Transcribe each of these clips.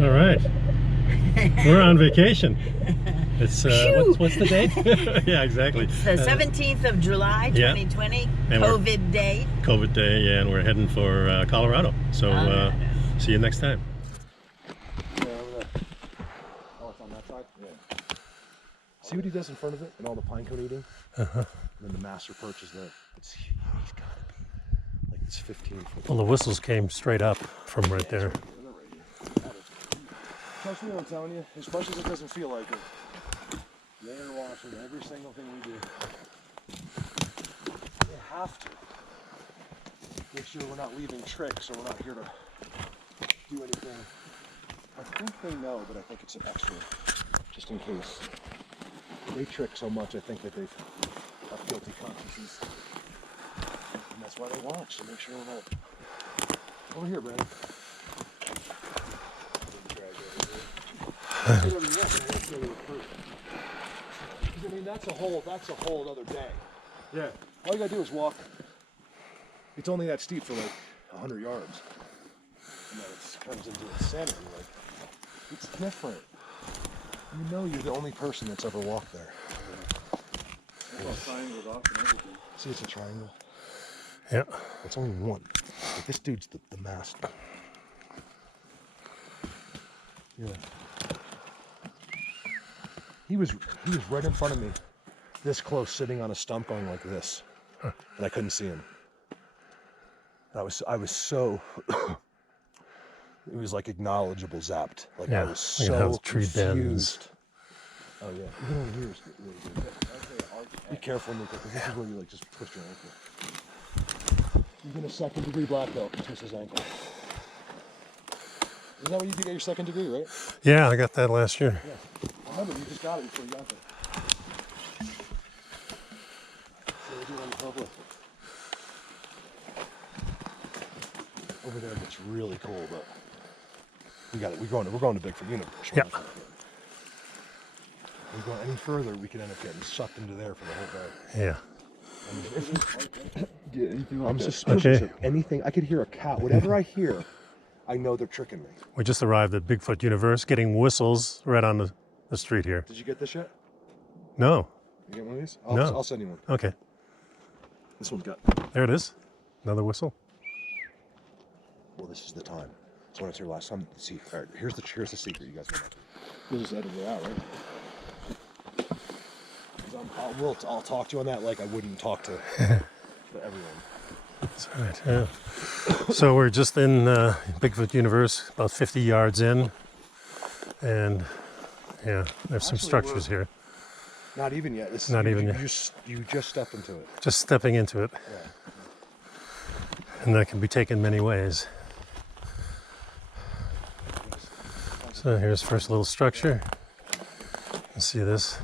All right. We're on vacation. It's what's the date? Yeah, exactly. It's the 17th of July, 2020. Yeah. COVID day. COVID day, yeah, and we're heading for Colorado. So see you next time. Yeah, over there. Oh, it's on that side? Yeah. See what he does in front of it and all the pine cone eating? And then the master perch is there. It's huge. He's got to be like it's 15 foot. Well, the whistles came straight up from right there. Trust me, I'm telling you, as much as it doesn't feel like it, they're watching every single thing we do. They have to. Make sure we're not leaving tricks or we're not here to do anything. I think they know, but I think it's an extra, just in case. They trick so much, I think that they've got guilty consciences. And that's why they watch, to make sure we're not. Over here, Brandon. I mean, that's a whole other day. Yeah. All you gotta do is walk. It's only that steep for like 100 yards. And then it turns into insanity. Like, it's different. You know you're the only person that's ever walked there. Triangles off and everything. See, it's a triangle. Yeah. It's only one. Like, this dude's the master. Yeah. He was right in front of me, this close, sitting on a stump going like this, and I couldn't see him. I was so, it was like acknowledgeable zapped. Like, yeah, I was so confused. Oh yeah, you can only hear us really good. Be careful, Nico, because this is where you like just twist your ankle. You get a second-degree black belt and twist his ankle. Isn't that what you did at your second degree, right? Yeah, I got that last year. Yeah. I remember you just got it before you got there. So we do it on the public. Over there it's really cool, but we got it. We're going to Bigfoot Universe. Yeah. If we go any further, we could end up getting sucked into there for the whole day. Yeah. I'm suspicious of anything. I could hear a cat. Whatever I hear, I know they're tricking me. We just arrived at Bigfoot Universe, getting whistles right on the street here. Did you get this yet? No. You get one of these? No. I'll send you one. Okay. This one's got. There it is. Another whistle. Well, this is the time. So when it's your last time, see. All right, here's the secret. You guys know. We'll just edit it out, right? I'll talk to you on that like I wouldn't talk to everyone. That's right. Yeah. So we're just in Bigfoot Universe, about 50 yards in, and yeah, there's some structures here. Not even yet. This is not even yet. You just stepped into it. Just stepping into it. Yeah. And that can be taken many ways. So here's first little structure. You see this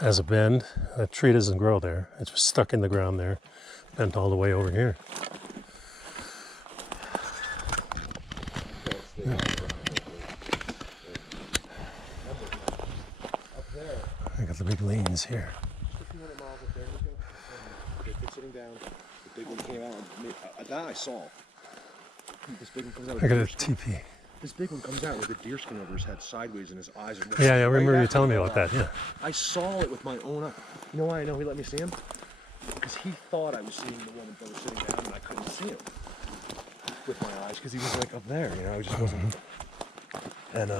has a bend. That tree doesn't grow there. It's just stuck in the ground there, bent all the way over here. Yeah. I got the big lanes here. Sitting down, the big one came out. That I saw. This big one comes out. I got a TP. This big one comes out with a deer skin over his head sideways and his eyes are. Yeah, I remember you telling me about that. Yeah. I saw it with my own eye. You know why I know he let me see him? Because he thought I was seeing the woman that was sitting down and I couldn't see him with my eyes because he was like up there. You know, I just wasn't. And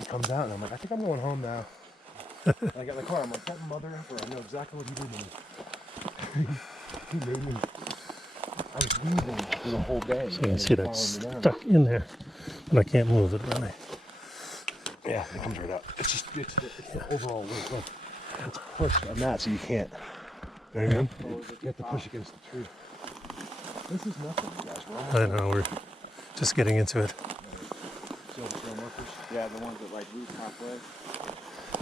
he comes out and I'm like, I think I'm going home now. And I got in the car. I'm like, that mother effer, I know exactly what he did to me. He made me. I was leaving for the whole day. So you can see that's stuck in there, but I can't move it really. Yeah, it comes right out. It's just it's the overall weight. Look, it's pushed on that, so you can't. You know what I mean? You have to push against the tree. This is nothing, guys. I know, we're just getting into it. Silver markers? Yeah, the ones that like root halfway.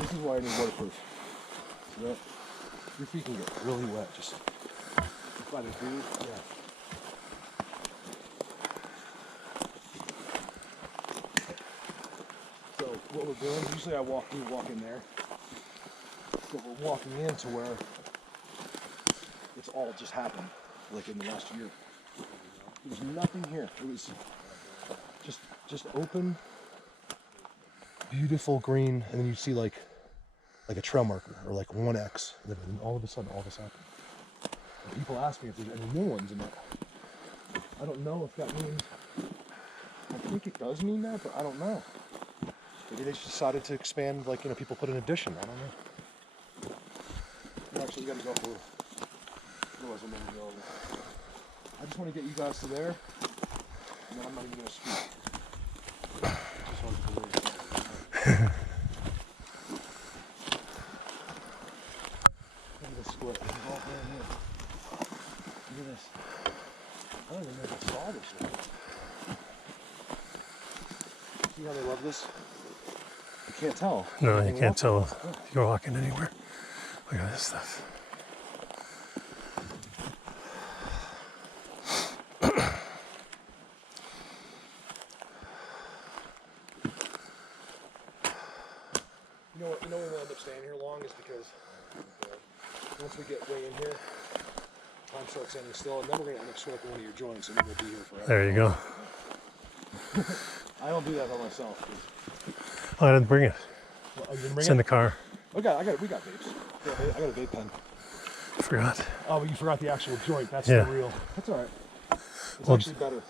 This is why I need waterproof. See that? Your feet can get really wet. Just by the dude. Yeah. So what we're doing? Usually I walk in there. But we're walking into where it's all just happened, like in the last year. There's nothing here. It was just open, beautiful green, and then you see like a trail marker or like 1X, and then all of a sudden all this happened. And people ask me if there's any new ones, and I don't know if that means. I think it does mean that, but I don't know. Maybe they just decided to expand, like, you know, people put an addition. I don't know. Actually, we gotta go for. Otherwise, we'll never go over. I just want to get you guys to there, and then I'm not even gonna speak. Just want to leave. Look at this split. This is all brand new. Look at this. I don't even know if I saw this yet. See how they love this? You can't tell. No, you Anything can't else? tell if you're walking anywhere. Look at this stuff. You know when we'll end up staying here long is because once we get way in here, time starts standing still, and then we're going to end up smoking one of your joints, and then we'll be here forever. There you go. I don't do that by myself. Oh, I didn't bring it. Oh, you didn't bring It's it? in the car. We got vapes. Yeah, I got a vape pen. Forgot. Oh, but you forgot the actual joint. That's Yeah. the real. That's all right. It's Well, actually better.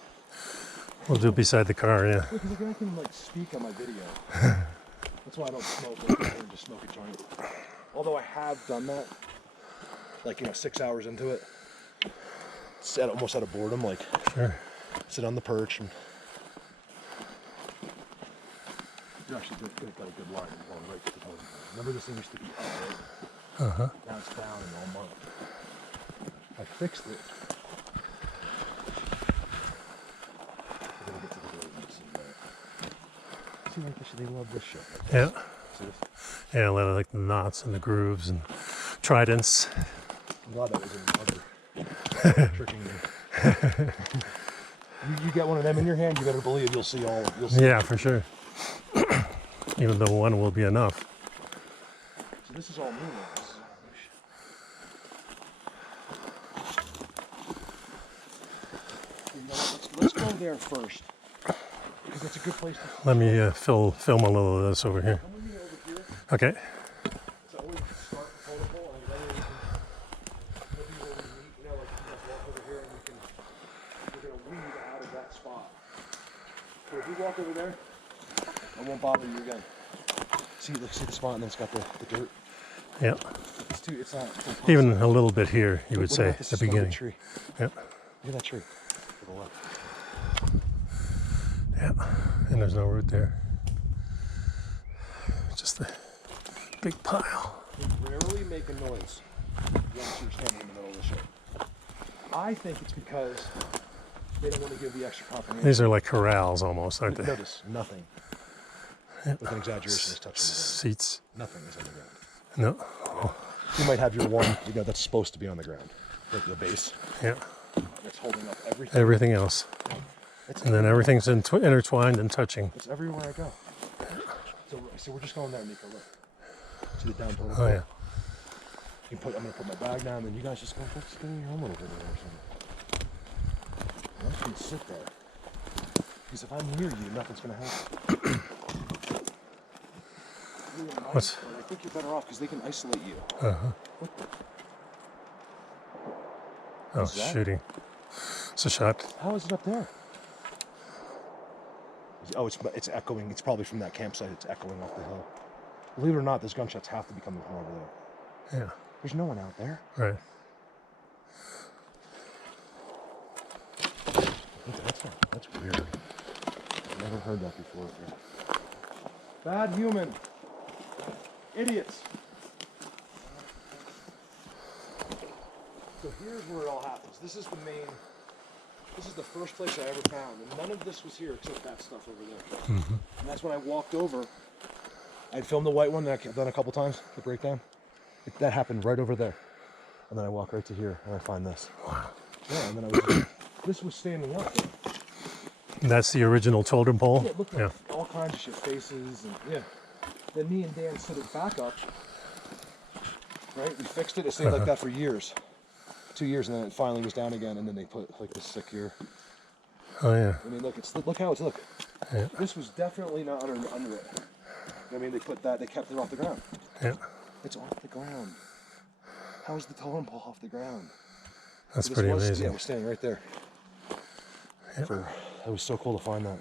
We'll do it beside the car, yeah. Because I can like speak on my video. That's why I don't smoke. Like, I can just smoke a joint. Although I have done that, like 6 hours into it, almost out of boredom, like Sure. sit on the perch and. You actually got a good line going right to the totem pole. Remember this thing used to be up, right? Uh-huh. Now it's down in all month. I fixed it. We're gonna get to the rodents in there. See, like they love this shit. Like Yeah. this. See this? Yeah, a lot of like the knots and the grooves and tridents. I'm glad that was in the other tricking me. You get one of them in your hand, you better believe you'll see all. You'll see. Yeah, for sure. Even though one will be enough. So this is all new. This is all new shit. You know what, let's go there first, because it's a good place to. Let me film a little of this over here. Come with me over here. Okay. So we can start the totem pole, and then we can maybe when we meet, like you guys walk over here, and we're gonna weed out of that spot. So if we walk over there, I won't bother you again. See the spot, and then it's got the dirt. Yeah. It's not. Even a little bit here, you would Look say, at this at the smoky beginning. Tree. Yeah. Look at that tree to the left. Yeah. And there's no root there. Just a big pile. They rarely make a noise once you're standing in the middle of the shit. I think it's because they don't want to give the extra confirmation. These are like corrals almost, aren't they? Notice nothing. Yep. With an exaggeration is touching the Seats. ground. Nothing is on the ground. No. You might have your one, that's supposed to be on the ground, like the base. Yeah. That's holding up everything. Everything else. And then everything's intertwined and touching. It's everywhere I go. So we're just going there, Nico. Look. See the down total. Oh, yeah. I'm gonna put my bag down, and then you guys just go in your own little video or something. I'm just gonna sit there. Because if I'm near you, nothing's gonna happen. What's? I think you're better off because they can isolate you. Uh-huh. What the? Oh, What's that? shooting. It's a shot. How is it up there? Oh, it's echoing. It's probably from that campsite. It's echoing off the hill. Believe it or not, those gunshots have to be coming from over there. Yeah. There's no one out there. Right. That's weird. I've never heard that before. Bad human. Idiots. So here's where it all happens. This is the first place I ever found. And none of this was here except that stuff over there. Mm-hmm. And that's when I walked over. I'd filmed the white one that I've done a couple times, the breakdown. That happened right over there. And then I walk right to here and I find this. Wow. Yeah, and then this was standing up there. That's the original totem pole? Yeah, it looked like all kinds of shit, faces, and yeah. Then me and Dan set it back up, right? We fixed it. It stayed like that for years, 2 years, and then it finally was down again. And then they put like this sick here. Oh yeah. I mean, look how it's look. Yeah. This was definitely not under it. I mean, they kept it off the ground. Yeah. It's off the ground. How is the totem pole off the ground? That's This pretty was, amazing. Yeah, we're standing right there. Yep. It was so cool to find that.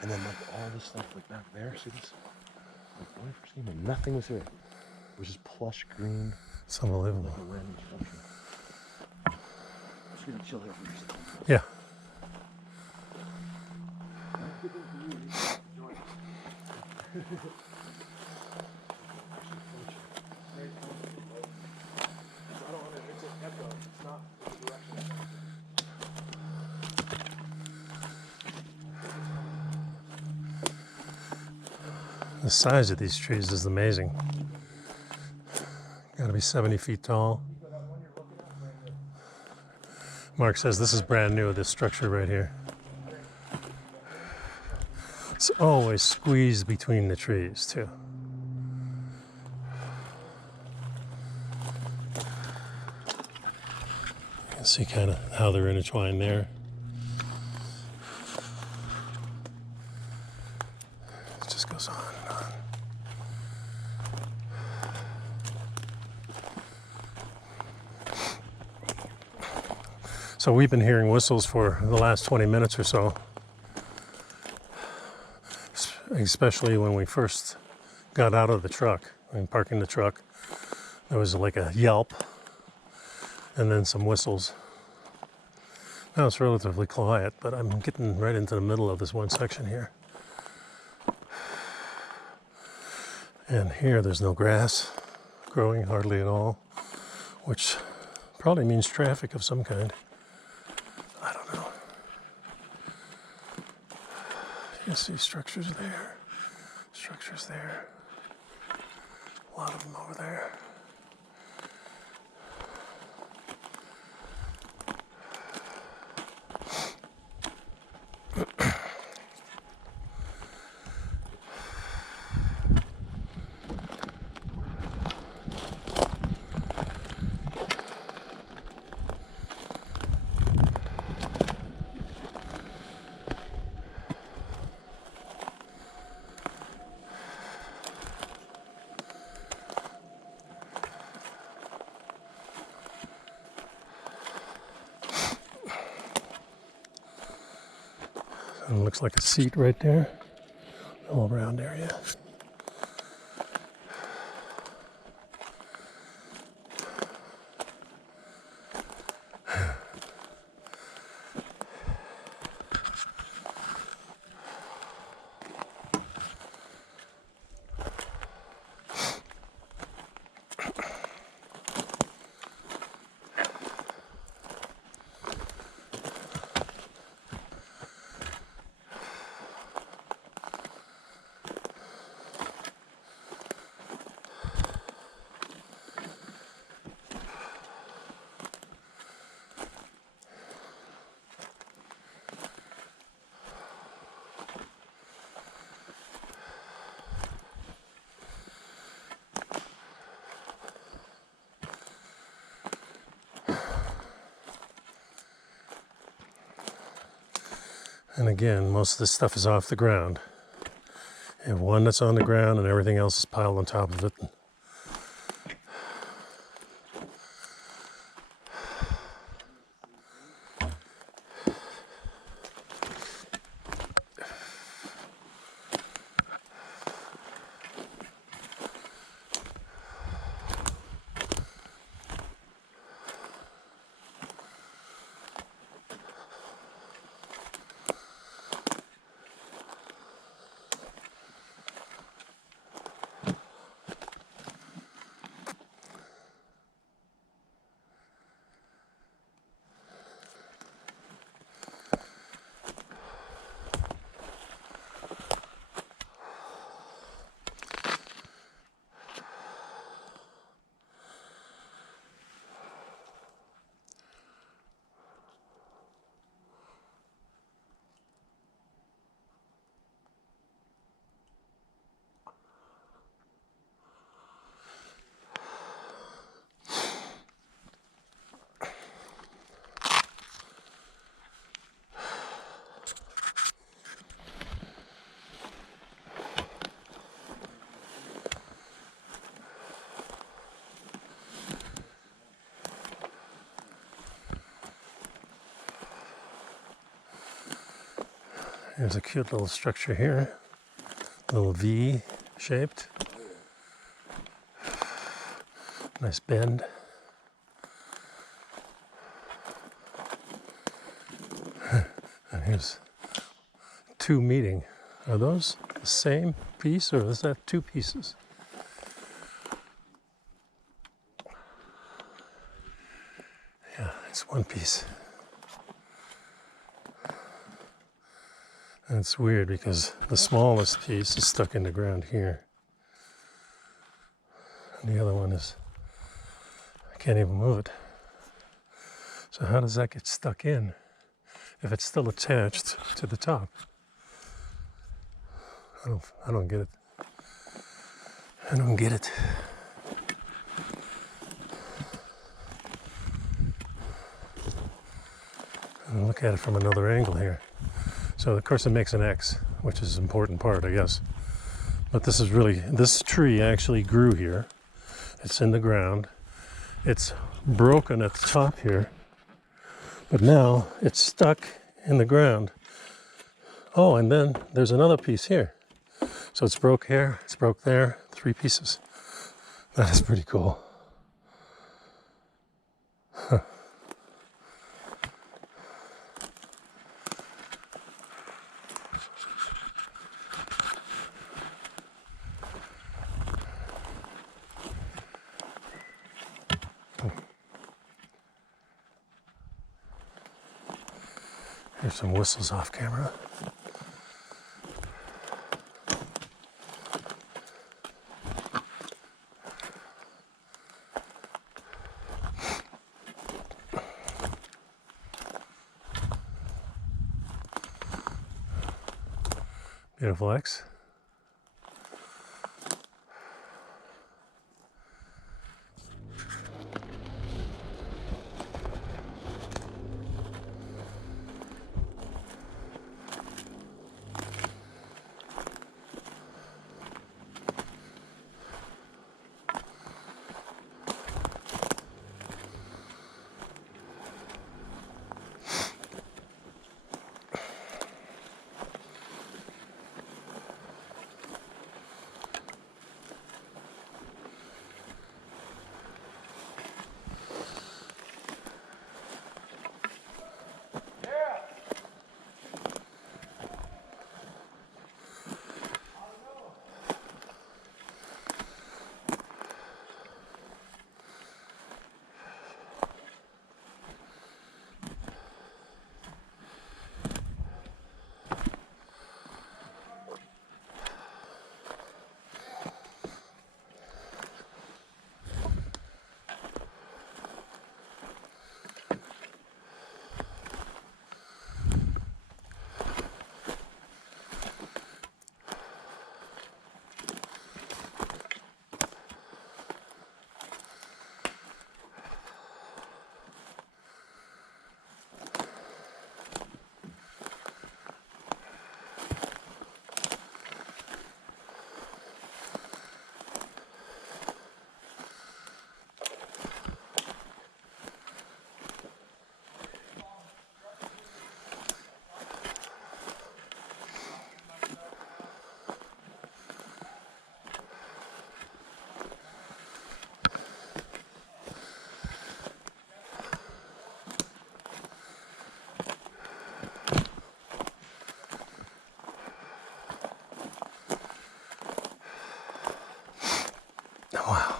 And then like all this stuff like back there, see this? Like when I first came in, nothing was here. It was just plush green. It's unbelievable. Like a random structure. I'm just gonna chill here for a second. Yeah. The size of these trees is amazing. Got to be 70 feet tall. Mark says this is brand new, this structure right here. It's always squeezed between the trees, too. You can see kind of how they're intertwined there. It just goes on and on. So we've been hearing whistles for the last 20 minutes or so, especially when we first got out of the truck and parking the truck. There was like a yelp and then some whistles. Now it's relatively quiet, but I'm getting right into the middle of this one section here. And here there's no grass growing hardly at all, which probably means traffic of some kind. I don't know. You can see structures there, structures there, a lot of them over there. And it looks like a seat right there, all round area. And again, most of this stuff is off the ground. You have one that's on the ground and everything else is piled on top of it. There's a cute little structure here, little V shaped. Nice bend. And here's two meeting. Are those the same piece, or is that two pieces? Yeah, it's one piece. And it's weird because the smallest piece is stuck in the ground here. And the other one is, I can't even move it. So how does that get stuck in if it's still attached to the top? I don't get it. I don't get it. And look at it from another angle here. So of course it makes an X, which is an important part, I guess. But this is really, this tree actually grew here. It's in the ground. It's broken at the top here. But now it's stuck in the ground. Oh, and then there's another piece here. So it's broke here, it's broke there, 3 pieces. That is pretty cool. Huh. Here's some whistles off camera. Beautiful X. Wow.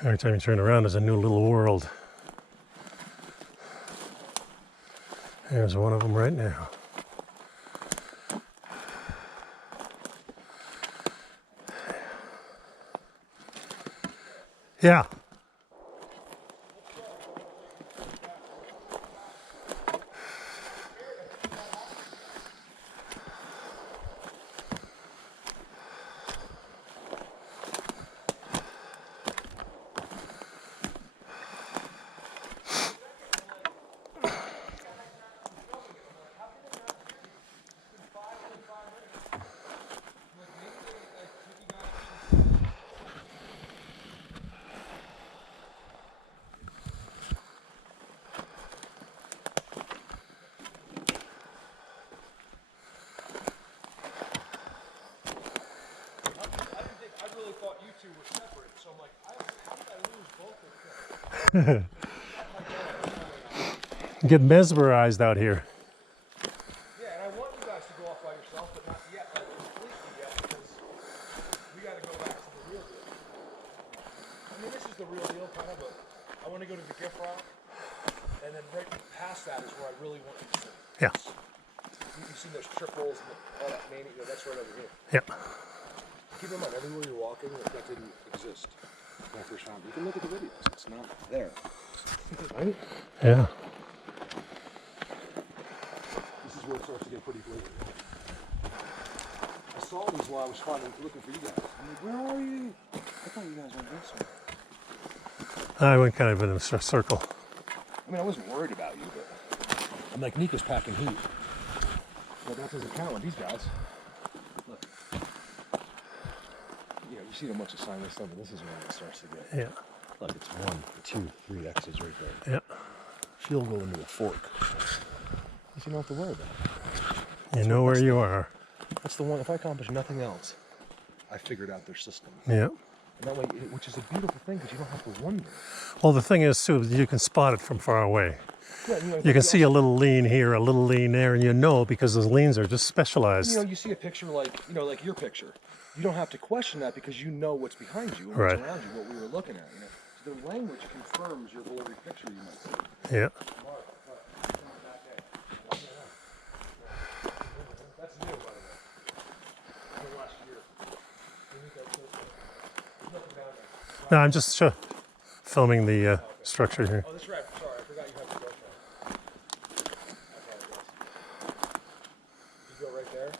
Every time you turn around, there's a new little world. There's one of them right now. Yeah. Get mesmerized out here. Yeah, and I want you guys to go off by yourself, but not yet, like completely yet, because we got to go back to the real deal. I mean, this is the real deal, kind of, but I want to go to the gift rock, and then right past that is where I really want you to see. Yeah. You've seen those triples and all that mania, that's right over here. Yeah. Keep in mind, everywhere you're walking, that didn't exist when I first found it. You can look at the videos, it's not there. Right? Yeah. This is where it starts to get pretty bleak. I saw these while I was looking for you guys. I'm like, where are you? I thought you guys were this way. I went kind of in a circle. I mean, I wasn't worried about you, but I'm like, Nico's packing heat. But that doesn't count with these guys. Look. You know, you see a bunch of silent stuff, but this is where it starts to get. Yeah. Look, it's 1, 2, 3 X's right there. Yeah. She'll go into a fork. You don't have to worry about it. You know where you are. That's the one, if I accomplish nothing else, I figured out their system. Yeah. And that way, which is a beautiful thing, because you don't have to wonder. Well, the thing is, too, you can spot it from far away. Yeah, You can see a little lean here, a little lean there, and you know because those leans are just specialized. You know, you see a picture like, you know, like your picture. You don't have to question that because you know what's behind you, and Right. what's around you, what we were looking at. You know? So the language confirms your blurry picture you might see. Yeah. That's new, by the way. The last year. No, I'm just filming the structure here. Oh, that's right. Sorry, I forgot you have the GoPro. You go right there.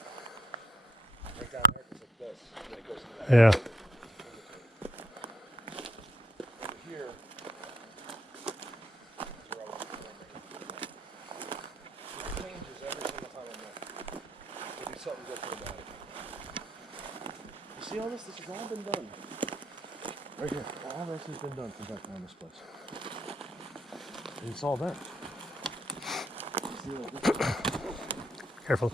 Right down there, because like this. And then it goes into that. Yeah. Over here. Is where I want to bring it. It changes every single time I'm there. There'll be something different about it. You see all this? This has all been done. Right here. All this has been done since I found this place. And it's all there. See all this? Careful.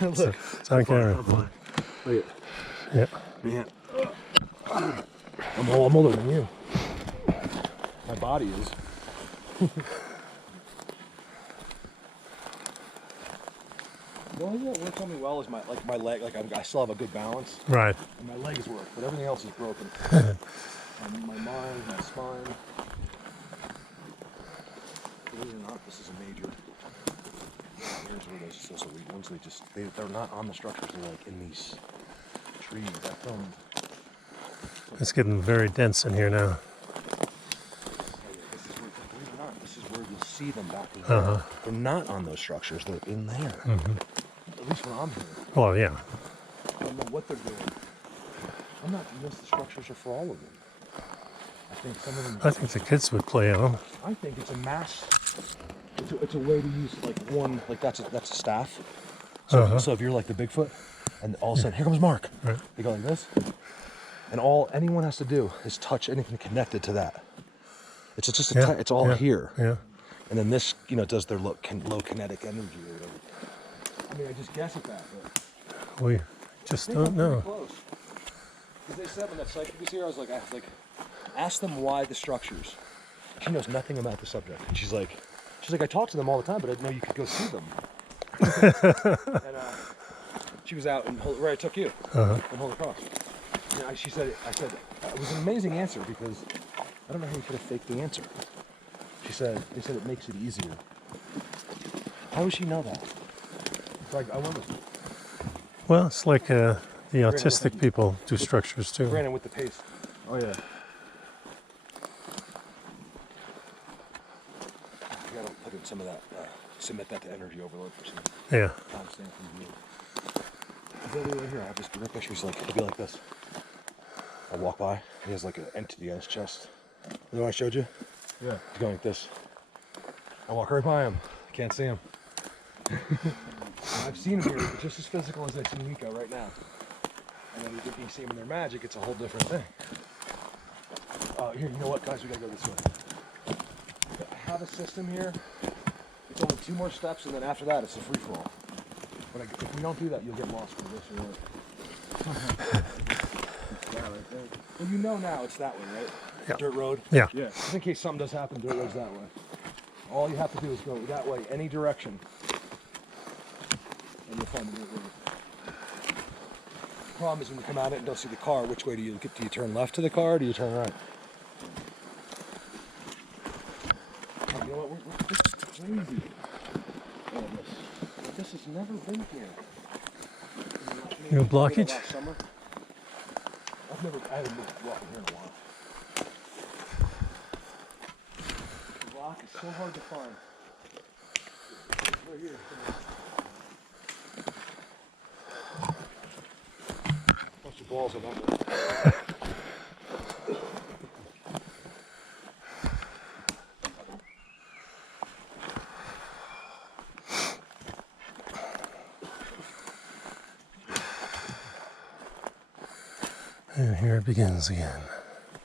Look. It's on camera. Look at Yeah. man. I'm older than you. My body is. The only thing that works on me well is my leg. Like I still have a good balance, Right. and my legs work, but everything else is broken. My mind, my spine. Believe it or not, this is a major. Here's where those weak ones. They're not on the structures. They're like in these trees. I filmed. It's getting very dense in here now. This is where, believe it or not, this is where you'll see them back in here. They're not on those structures. They're in there. At least when I'm here. Well, yeah. I don't know what they're doing. I'm not convinced the structures are for all of them. I think some of them. I think the kids would play on them. I think it's a mass. It's a way to use like one, like that's a staff. So, so if you're like the Bigfoot, and all of a sudden here comes Mark, Right. they go like this, and all anyone has to do is touch anything connected to that. It's just it's all here. Yeah. And then this, you know, does their low kinetic energy or whatever. I mean, I just guess at that, but We just I think don't I'm pretty know. close. Because they said when that psychic was here, I was like, ask them why the structures. She knows nothing about the subject, and she's like, I talk to them all the time, but I didn't know you could go see them. And she was out and where I took you, in Holy Cross. And she said, I said, it was an amazing answer because I don't know how you could have faked the answer. They said it makes it easier. How does she know that? Like, I wonder. Well, it's like the autistic people do structures too. Brandon with the paste. Oh yeah. You gotta put in some of that, submit that to energy overload for some Yeah. timestamp from you. Right here, I have this direct picture. It'll be like this. I walk by, he has like an entity on his chest. You know what I showed you? Yeah. He's going like this. I walk right by him. I can't see him. I've seen him here, but just as physical as I see Nico right now. And then you see them in their magic, it's a whole different thing. Here, you know what, guys? We gotta go this way. I have a system here. It's only 2 more steps, and then after that, it's a free for all. But if we don't do that, you'll get lost for this or what. Yeah, right there. Well, you know now it's that way, right? Yeah. Dirt road. Yeah. Yeah. Just in case something does happen, dirt road's that way. All you have to do is go that way, any direction, and you'll find the dirt road. The problem is when you come out it and don't see the car, which way do you get? Do you turn left to the car or do you turn right? Oh, you know what? This is crazy. Oh, this has never been here. New blockage? Last summer. I haven't been walking here in a while. The rock is so hard to find. It's right here. Bunch of balls of lumber. And here it begins again.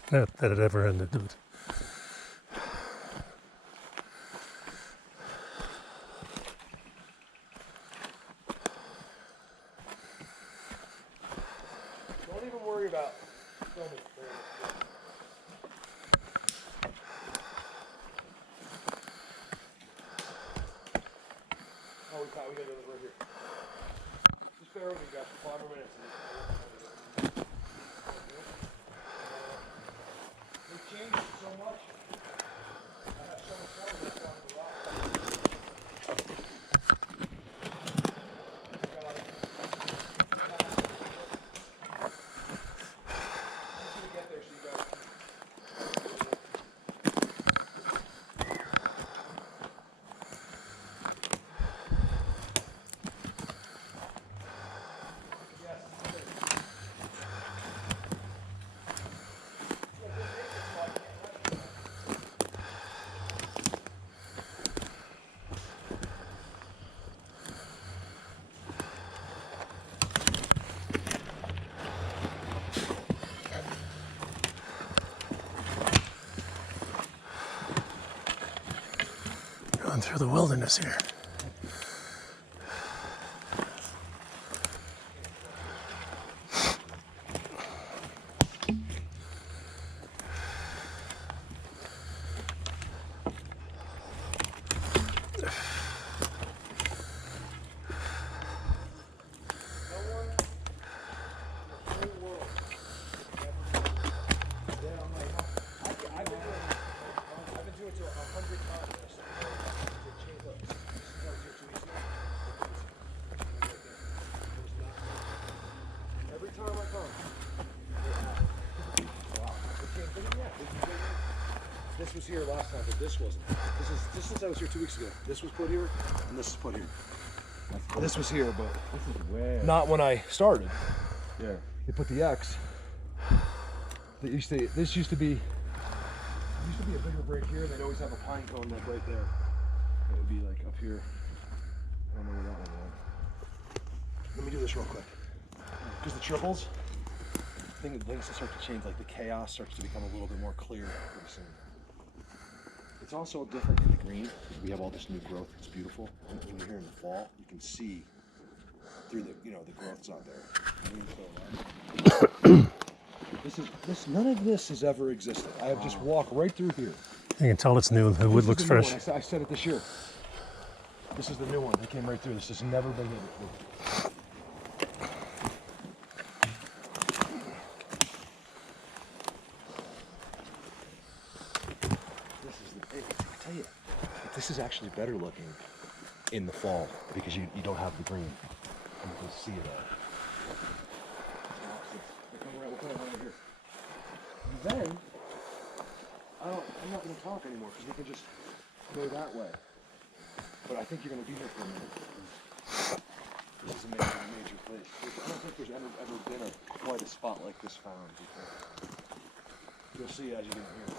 Not that it ever ended, but Don't even worry about filming. Oh, we got it right here. Just bear with me, guys, for 5 more minutes. They changed it so much. I have so much water left on the rock. Get there so you guys going through the wilderness here. every time I come. This was here last time, but this wasn't. This since I was here 2 weeks ago. This was put here, and this is put here. This was here, but This is way. not when I started. Yeah. They put the X. This used to be a bigger break here. They'd always have a pine cone like right there. It would be like up here. I don't know where that one went. Let me do this real quick. Because the triples, things start to change. Like the chaos starts to become a little bit more clear pretty soon. It's also different in the green because we have all this new growth. It's beautiful. And when you're here in the fall, you can see through the the growth's not there. None of this has ever existed. I have just walked right through here. You can tell it's new. The wood This is looks the new fresh. one. I said it this year. This is the new one. They came right through. This has never been here before. I tell you, this is actually better looking in the fall because you don't have the green. And you can see it all. We'll put it right here. And then, I'm not going to talk anymore because we can just go that way. But I think you're going to be here for a minute. This is a major place. I don't think there's ever been quite a spot like this found before. You'll see as you get here.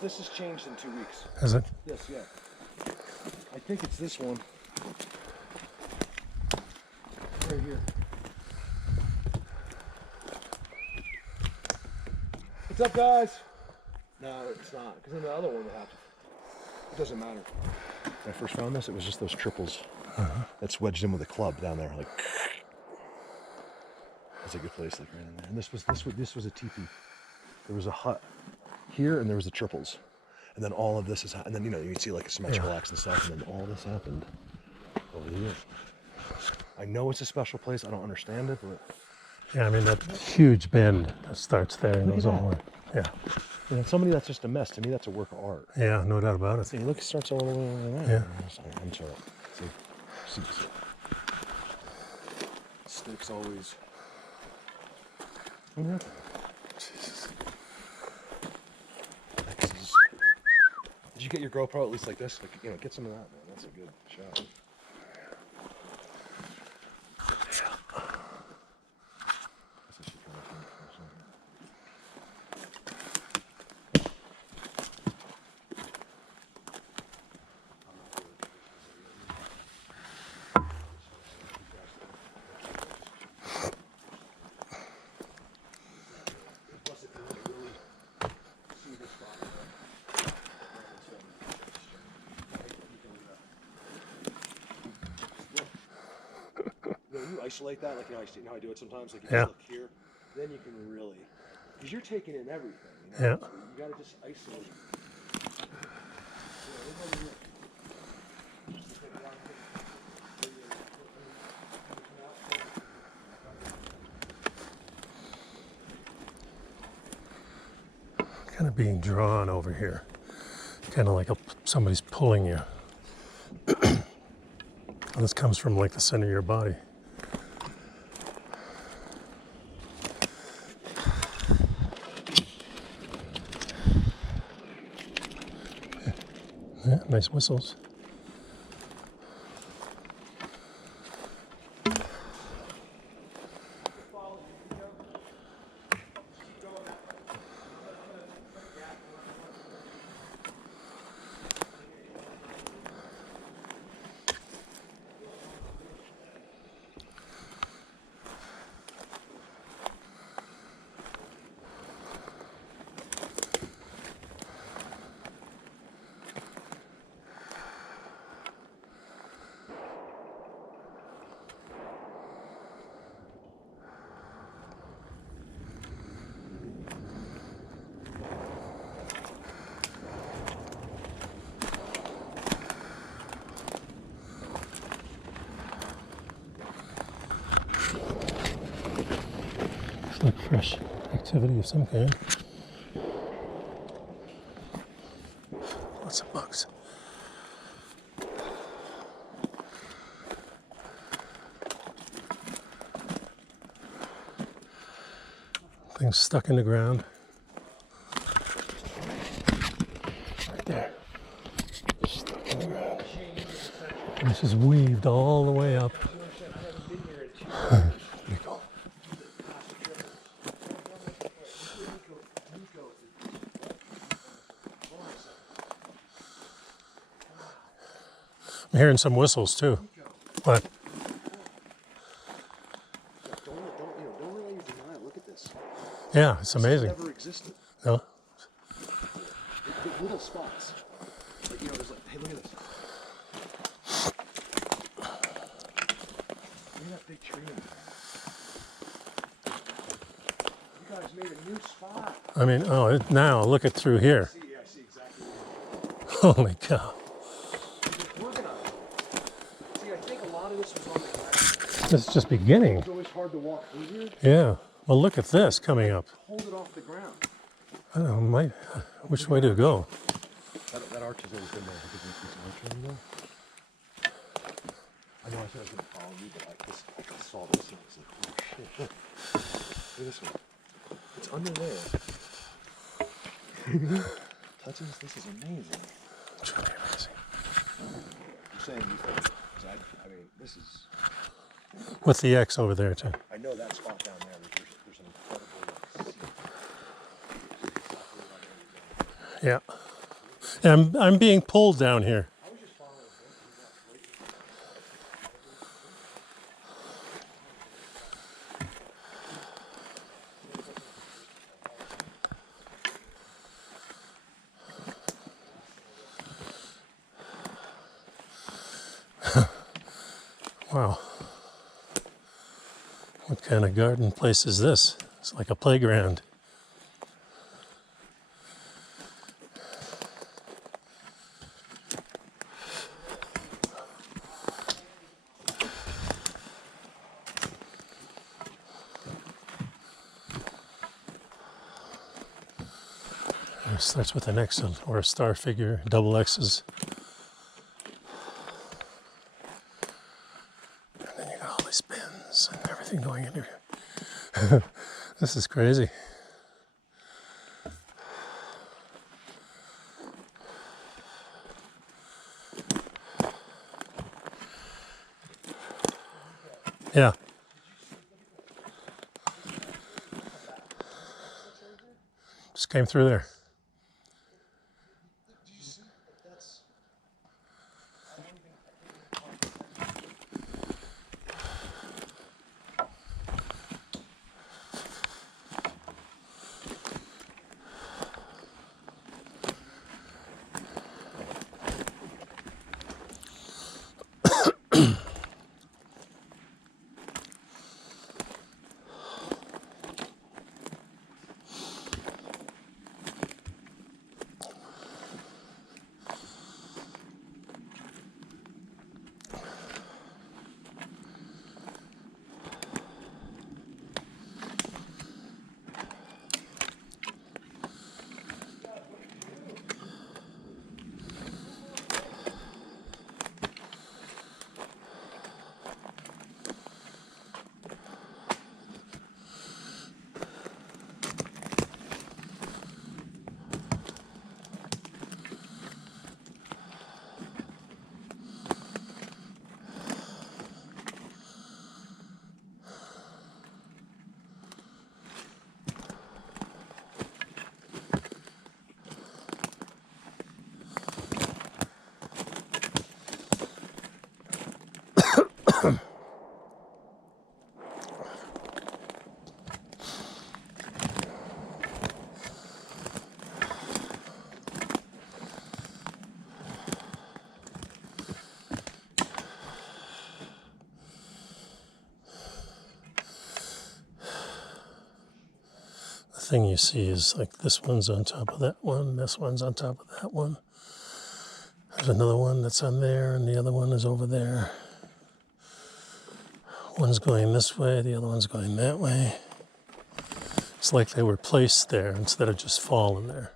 This has changed in 2 weeks. Is it? Yes, yeah. I think it's this one. Right here. What's up, guys? No, it's not. Because then the other one would have to. It doesn't matter. When I first found this, it was just those triples That's wedged in with a club down there. Like, that's a good place, like right in there. And this was a teepee. There was a hut here, and there was the triples, and then all of this is, and then you know you can see like a symmetrical axe and stuff, and then all this happened over here. I know it's a special place. I don't understand it, but Yeah, I mean that huge bend that starts there and goes all the way. Yeah. and somebody that's just a mess. To me, that's a work of art. Yeah, no doubt about it. See, look, it starts all the way over there. Yeah. I'm sorry. See. Sticks always. Yeah. Jesus. Did you get your GoPro at least like this? Like, you know, get some of that, man. That's a good shot. You isolate that, like you know how I do it sometimes. Like you just look here, then you can really, because you're taking in everything. You know? Yeah. So you gotta just isolate. Kind of being drawn over here. Kind of like somebody's pulling you. And this comes from like the center of your body. Yeah, nice whistles. Like fresh activity of some kind. Lots of bugs. Things stuck in the ground. Right there. Stuck in the ground. And this is weaved all the way up. Pretty cool. I'm hearing some whistles too. What? Don't really deny it. Look at this. Yeah, it's amazing. This never existed. No? Little spots. Like, you know, there's like, hey, look at this. Look at that big tree in there. You guys made a new spot. I mean, oh, now look at through here. I see exactly what Holy cow. you're working on. See, I think a lot of this was on the ground. This is just beginning. It's always hard to walk through here. Yeah. Well, look at this coming up. Hold it off the ground. I don't know, which way to go? That arch has always been there. I think there's this arch in there. I know I said I was going to follow you, but I saw this and I was like, oh shit. Look at this one. It's under there. Touching this is amazing. It's really amazing. You're saying you think, I mean, this is, With the X over there too. I know that spot down there, there's an incredible, Yeah. And I'm being pulled down here. I was just following Wow. What kind of garden place is this? It's like a playground. It starts with an X or a star figure, double X's. And then you got all these bins and everything going in here. This is crazy. Yeah. Just came through there. Thing you see is like this one's on top of that one, this one's on top of that one. There's another one that's on there, and the other one is over there. One's going this way, the other one's going that way. It's like they were placed there instead of just falling there.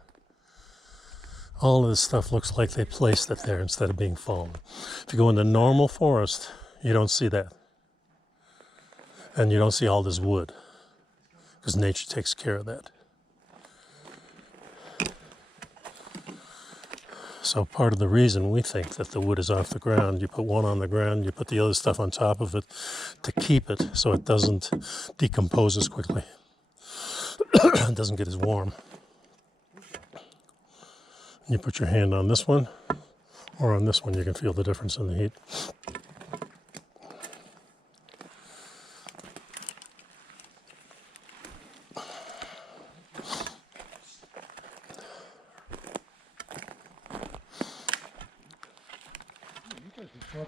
All of this stuff looks like they placed it there instead of being fallen. If you go into normal forest, you don't see that. And you don't see all this wood, because nature takes care of that. So part of the reason we think that the wood is off the ground, you put one on the ground, you put the other stuff on top of it to keep it so it doesn't decompose as quickly. It doesn't get as warm. You put your hand on this one or on this one, you can feel the difference in the heat.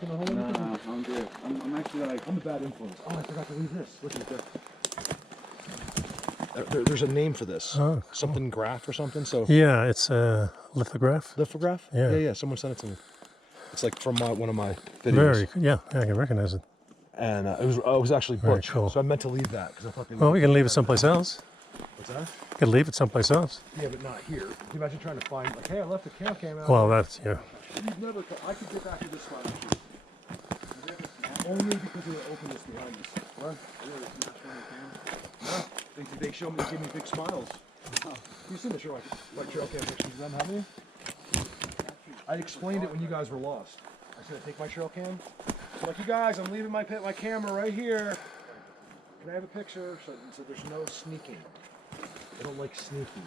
No, I'm good. I'm actually like, I'm a bad influence. Oh, I forgot to leave this. Look at that. There's a name for this. Oh, cool. Something graph or something. So Yeah, it's a lithograph. lithograph. Yeah. Yeah. Someone sent it to me. It's like from one of my videos. Very, yeah, I can recognize it. And it was actually Very butch. cool. So I meant to leave that because I thought they. Well, we can leave it someplace else. What's that? We can leave it someplace else. Yeah, but not here. Can you imagine trying to find like, hey, I left the cam out. Well, that's, yeah. You'd never. I could get back to this spot. Only because of the openness behind us. What? No. They show me, they give me big smiles. You've seen the show, like trail cam pictures of them, haven't you? I explained it when you guys were lost. I said, I take my trail cam. I'm like, you guys, I'm leaving my camera right here. Can I have a picture? So there's no sneaking. I don't like sneaking.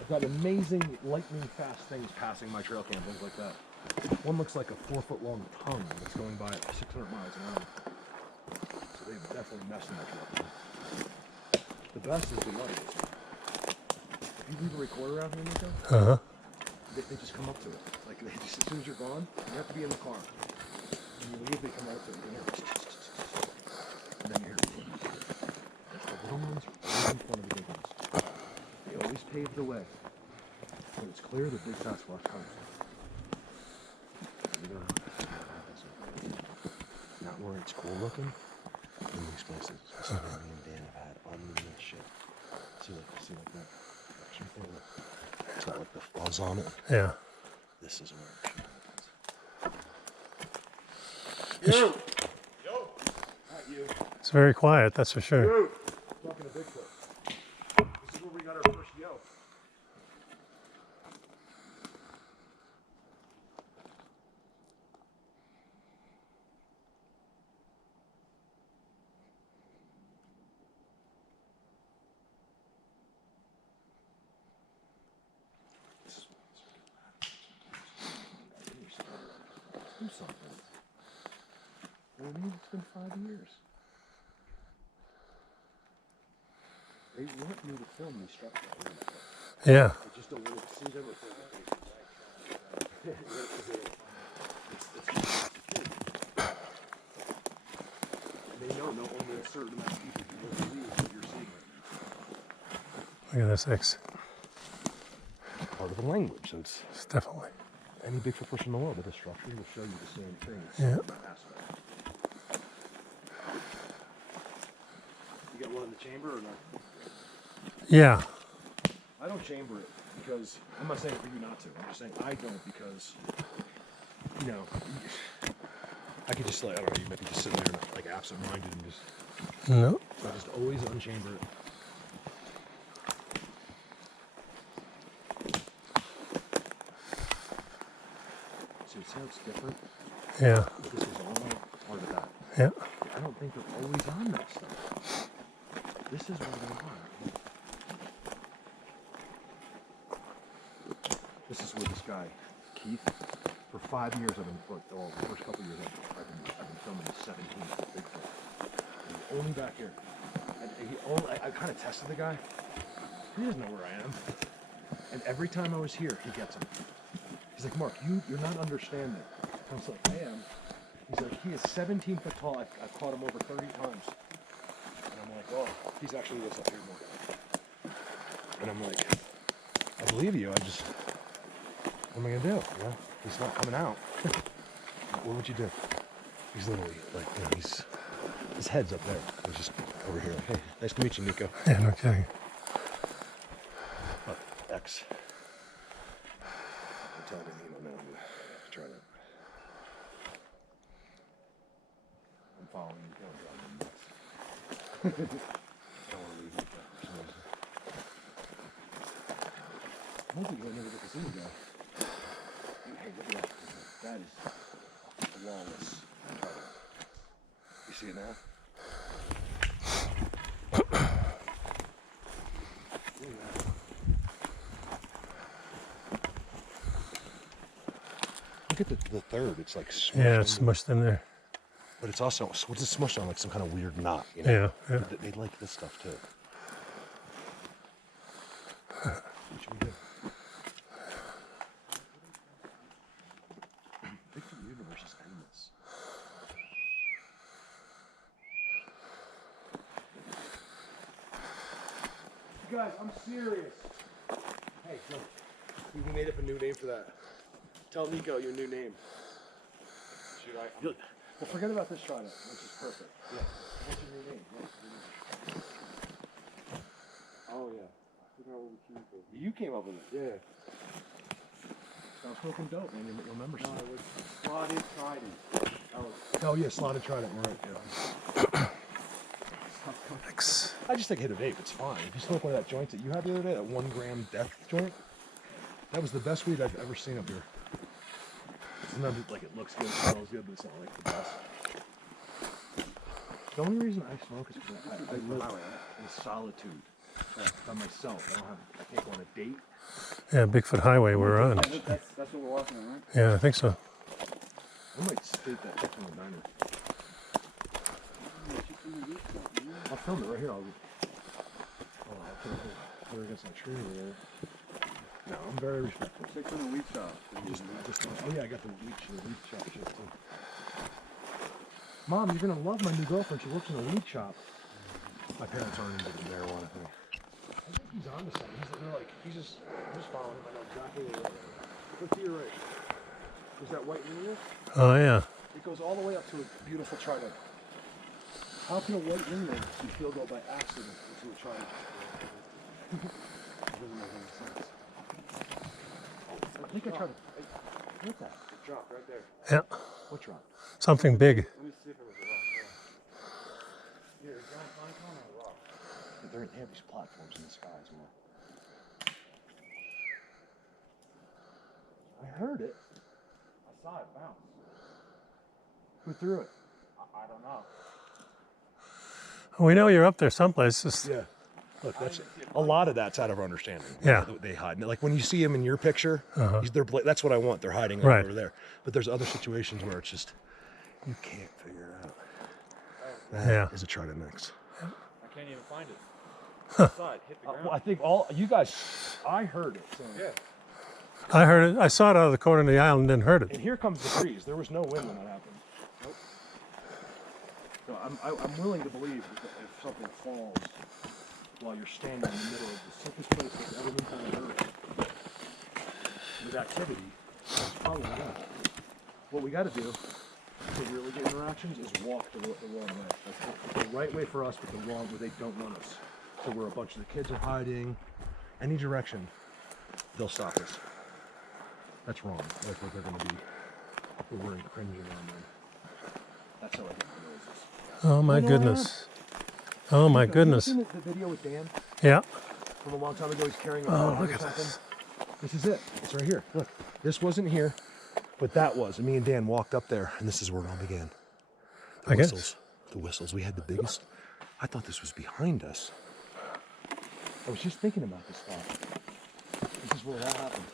I've got amazing lightning fast things passing my trail cam, things like that. One looks like a 4-foot long tongue that's going by at 600 miles an hour. So they've definitely messed in that trail. The best is the lights. If you leave a recorder out here, Nico, Uh-huh. they just come up to it. Like, they just, as soon as you're gone, you have to be in the car. When you leave, they come out to the door. And then you hear the little ones right in front of the big ones. They always pave the way. When it's clear, the big Sasquatch comes. You don't know what happens. Not where it's cool looking. In these places. So me and Dan have had unreal shit. See like that action thing? It's got like the fuzz on it. Yeah. This is where it happens. Yo! Not you. It's very quiet, that's for sure. Yo! Talking to Bigfoot. This is where we got our first yo. Do something. I mean, it's been 5 years. They want me to film these structures. Yeah. I just don't want to see them. They know only a certain amount of people can believe what you're seeing right Look at this X. now. Part of the language, so it's Definitely. any Bigfoot person in the world with a structure will show you the same thing. Yeah. Aspect. You got one in the chamber or not? Yeah. I don't chamber it because I'm not saying for you not to. I'm just saying I don't because, you know, I could just like, I don't know, you might be just sitting there like absent-minded and just, No. so I just always unchamber it. See, it sounds different. Yeah. But this is all part of that. Yeah. I don't think they're always on that stuff. This is where they are. This is where this guy, Keith, for 5 years I've been, well, the first couple of years I've been filming 17 Bigfoot. And he's only back here. And I kind of tested the guy. He doesn't know where I am. And every time I was here, he gets him. He's like, Mark, you're not understanding. I was like, I am. He's like, he is 17 foot tall. I've caught him over 30 times. And I'm like, oh, he's actually lives up here more. And I'm like, I believe you. What am I gonna do? You know, he's not coming out. What would you do? He's literally like, you know, his head's up there. He's just over here. Like, hey, nice to meet you, Nico. Yeah, no kidding. X. I'm telling you, you know, now I'm gonna try to. I'm following you. Don't drive me nuts. I don't want to leave like that for some reason. I don't think you'll never get to see the guy. Hey, look at that. That is flawless. You see it now? Look at the third. It's like smushed. Yeah, it's smushed in there. But it's also, what's it smushed on? Like some kind of weird knot, you know? Yeah, yeah. They like this stuff too. What should we do? Bigfoot Universe is endless. You guys, I'm serious. Hey, look. We made up a new name for that. Tell Nico your new name. Should I? Well, forget about this trident, which is perfect. Yeah. What's your new name? Oh, yeah. I forgot what we came up with. You came up with it? Yeah. Sounds fucking dope, man. You'll remember something. No, it was slotted trident. Oh, yeah, slotted trident. We're right, yeah. X. I just think hit a vape. It's fine. If you smoke one of that joint that you had the other day, that 1 gram death joint, that was the best weed I've ever seen up here. Sometimes like it looks good, smells good, but it's not like the best. The only reason I smoke is because I live in solitude by myself. I can't go on a date. Yeah, Bigfoot Highway we're on. That's what we're walking on, right? Yeah, I think so. I might state that from the diner. I'll film it right here. I'll put it against my tree over there. No, I'm very respectful. Take from the wheat shop. Oh yeah, I got the wheat shop shit too. Mom, you're gonna love my new girlfriend. She works in a weed shop. My parents aren't into the marijuana thing. I think he's on to something. He's just following him. I know exactly where you're at. Look to your right. There's that white linear. Oh yeah. It goes all the way up to a beautiful trident. How can a white linear be field goal by accident into a trident? It doesn't make any sense. I think I tried to. What's that? It dropped right there. Yeah. What drop? Something big. Let me see if it was a rock. Yeah, it's on a rock. They have these platforms in the sky as well. I heard it. I saw it bounce. Who threw it? I don't know. We know you're up there someplace. Just, Yeah. Look, that's a lot of that's out of our understanding. Yeah. They hide. Like when you see them in your picture, that's what I want. They're hiding Right. over there. But there's other situations where it's just you can't figure it out. That is a trident next. I can't even find it. I saw it hit the ground. Well, I think all you guys, I heard it. So. Yeah. I heard it. I saw it out of the corner of the island and heard And it. here comes the freeze. There was no wind when that happened. Nope. So I'm willing to believe that if something falls while you're standing in the middle of the safest place that's ever been found on Earth with activity, it's probably not. What we got to do to really get interactions is walk the wrong way. Like the right way for us, but the wrong where they don't want us. So where a bunch of the kids are hiding, any direction, they'll stop us. That's wrong. That's what they're going to be. We're infringing on them. That's how I think it is. Oh my goodness. Oh my goodness. Have you seen the video with Dan Yeah. from a long time ago? He's carrying a Oh, dog look or at something. this. This is it. It's right here. Look, this wasn't here, but that was. And me and Dan walked up there, and this is where it all began. The I guess. whistles. The whistles. We had the biggest. I thought this was behind us. I was just thinking about this spot. This is where it all happened.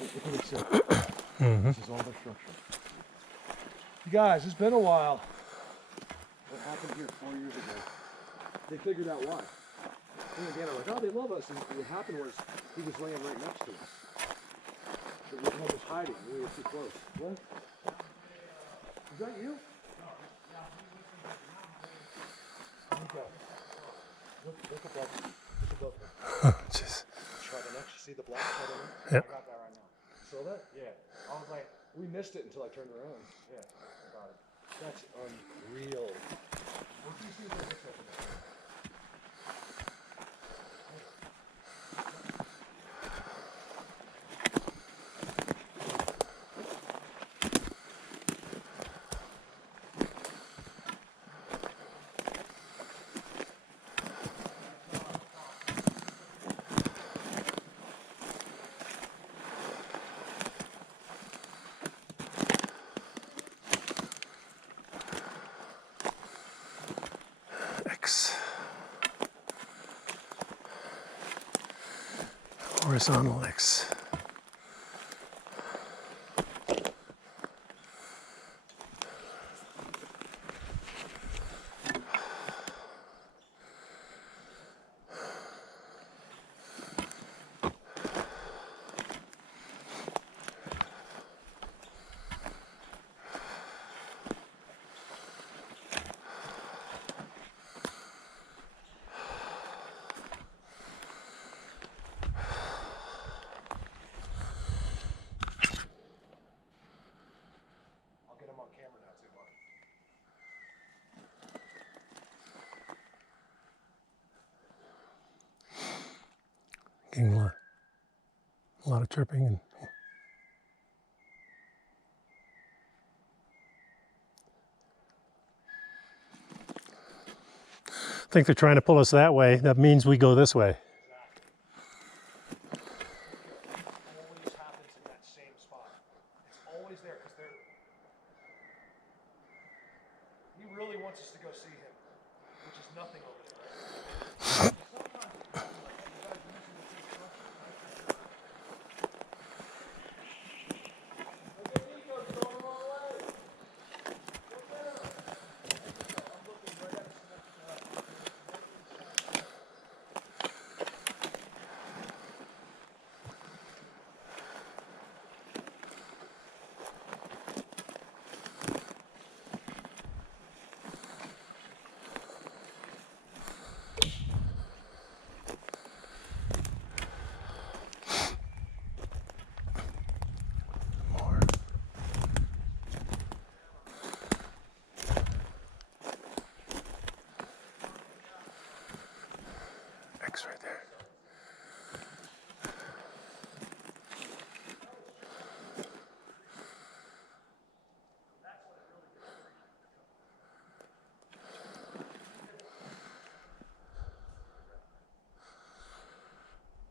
Look at this. This is all their structure. You guys, it's been a while. What happened here 4 years ago? They figured out why. And again, I'm like, oh, they love us. And what happened was he was laying right next to us. But we was hiding. We were too close. What? Is that you? Okay. Look above me. Look above me. Jeez. Try the next. You see the black shadow? Yeah. I got that right now. Saw that? Yeah. I was like, We missed it until I turned around. yeah, I got it. That's unreal. What do you see if it looks like in the camera? X. Horizontal X. I'll get him on camera now too, Mark. Getting a lot of chirping and I think they're trying to pull us that way. That means we go this way. Always happens in that same spot. It's always there because he really wants us to go see him, which is nothing over there.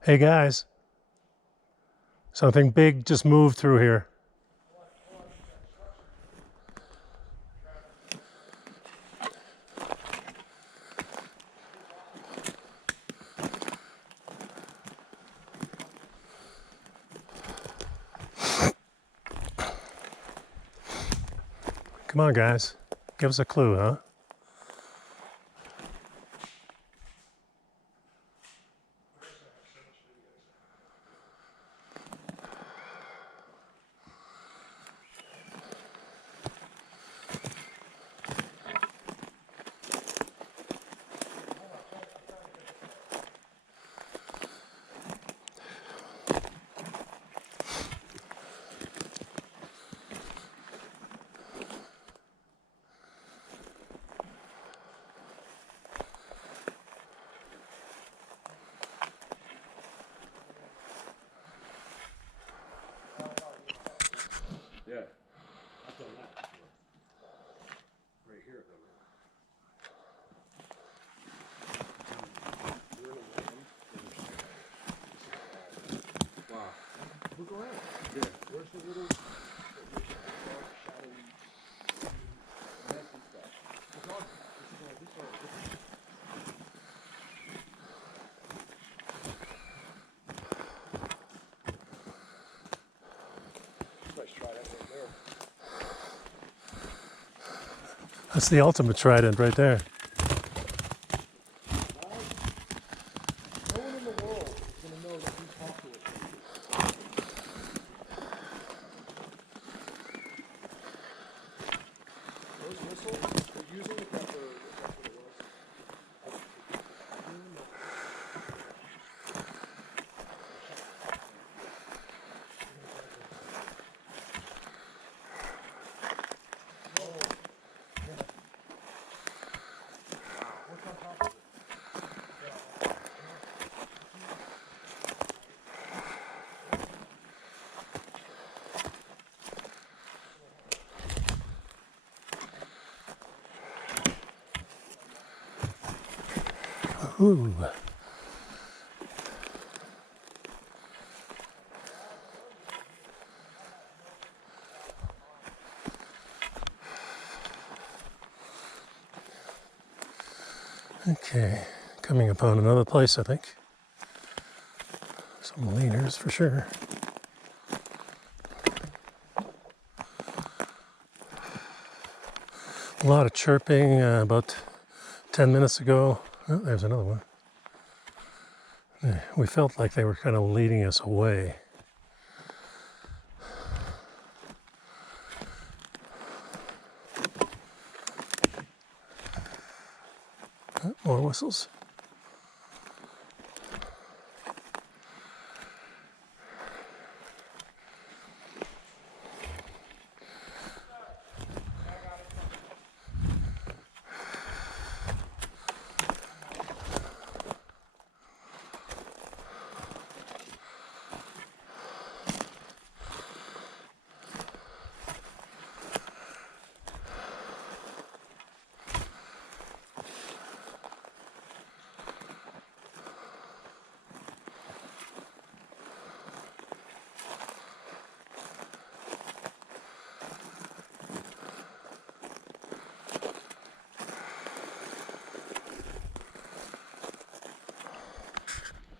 Hey guys, something big just moved through here. Come on guys, give us a clue, huh? Yeah. I've done that before. Right here, though. We're in a land. Wow. Look around. Yeah. Where's the little dark, shadowy, messy stuff? It's on. This is nice try that right there. That's the ultimate trident right there. No one in the world is going to know that we talk to it. Those whistles, they're using the pepper. That's what it was. What's on top of it? Ooh. Okay, coming upon another place, I think. Some leaders for sure. A lot of chirping about 10 minutes ago. Oh, there's another one. We felt like they were kind of leading us away. Oh, more whistles.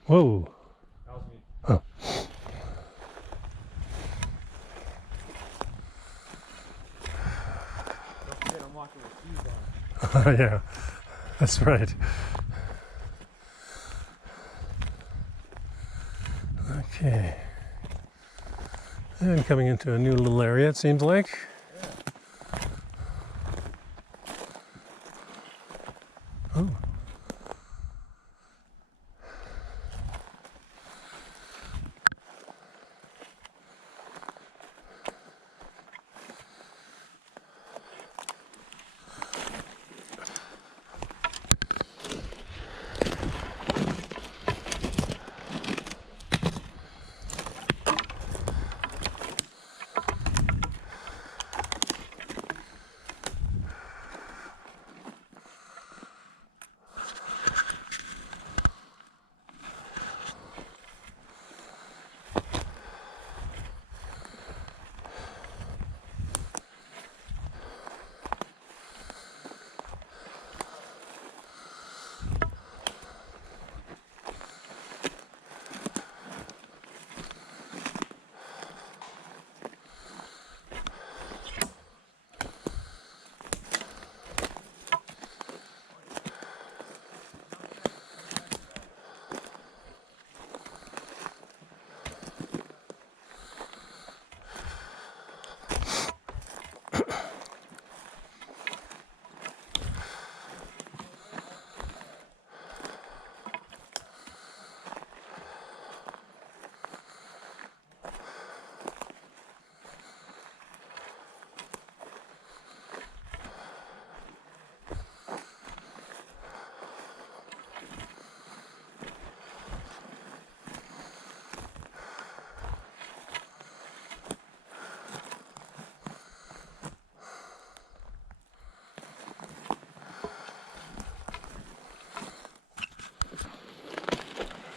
Whoa. That was me. Oh. Don't forget, I'm walking with shoes on. Yeah, that's right. Okay. And coming into a new little area, it seems like. Oh.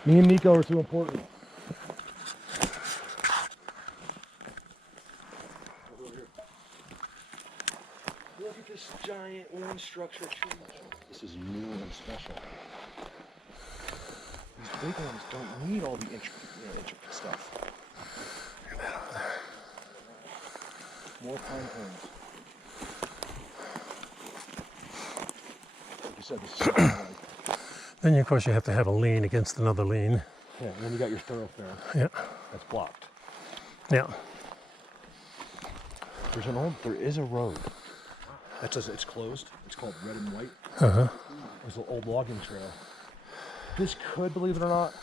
Me and Nico are too important. Look at this giant one structure tree. This is new and special. These big ones don't need all the intricate stuff. More pine cones. Like you said, this is something like. Then of course you have to have a lean against another lean. Yeah, and then you got your thoroughfare. Yeah. That's blocked. Yeah. There is a road. It's closed. It's called Red and White. Uh-huh. There's an old logging trail. This could, believe it or not,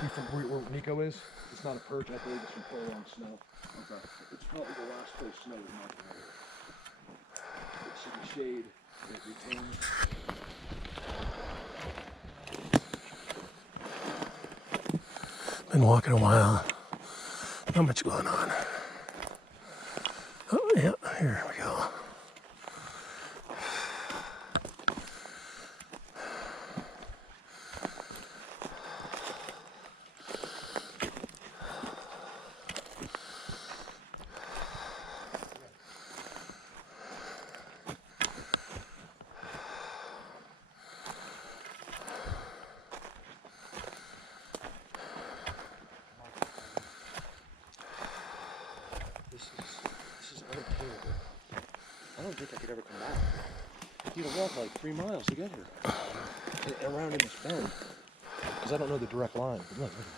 be from where Nico is. It's not a perch, I believe it's from prolonged snow. Okay. It's probably the last place snow was melting over. It's in the shade, it retains. Been walking a while. Not much going on. Oh, yeah, here we go. This is unattainable. I don't think I could ever come back. You gotta walk like 3 miles to get here. And around in this bend. Because I don't know the direct line. But look at this.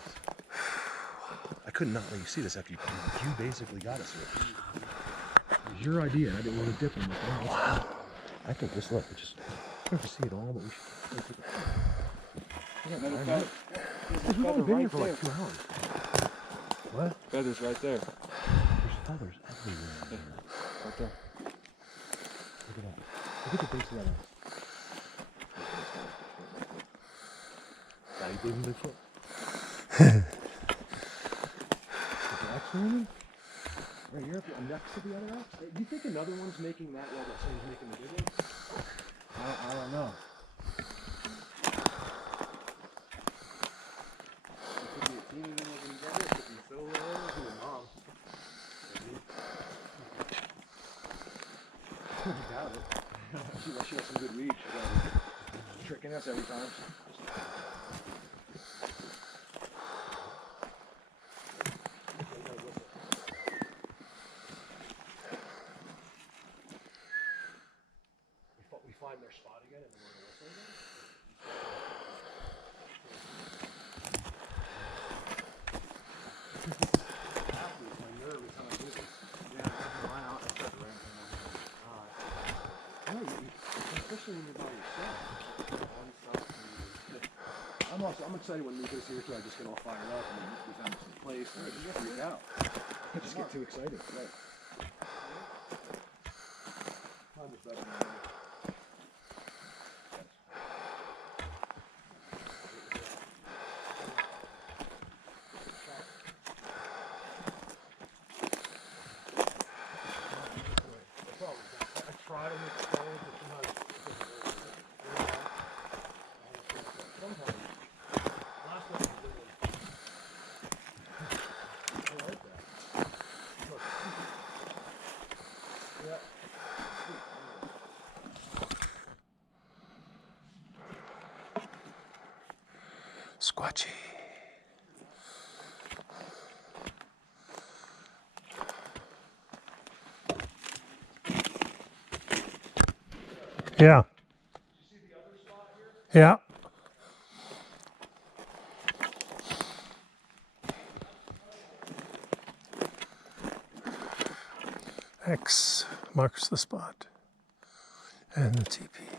I could not let you see this after you basically got us here. It was your idea. I didn't want to dip in with it. Wow. I think this, look, we just don't have to see it all, but we should take it. Because we've only been here for like 2 hours. What? Feathers right there. There's feathers everywhere. Yeah. Right there. Look at that. Look at the base of that. Now you believe in Bigfoot? The black salmon? Right here, next to the other axe? Do you think another one's making that while that someone's making the big one? I don't know. It could be a team of them living together. It could be solo. It could be a mom. I doubt it. She has some good reach. She's tricking us every time. We find their spot again and then we're going to whistle again? My nerve is how I do this. Yeah, why not? I start ramping up. Especially when you're by yourself. I'm excited when Nico's here too. I just get all fired up and we found some place and I just freak out. I just get too excited. Right. Mine was better than mine. I try to make it slow, but sometimes it doesn't work. Sometimes. Last one was really. I like that. Look. Yeah. Squatchy. Yeah. Yeah. X marks the spot and the TP.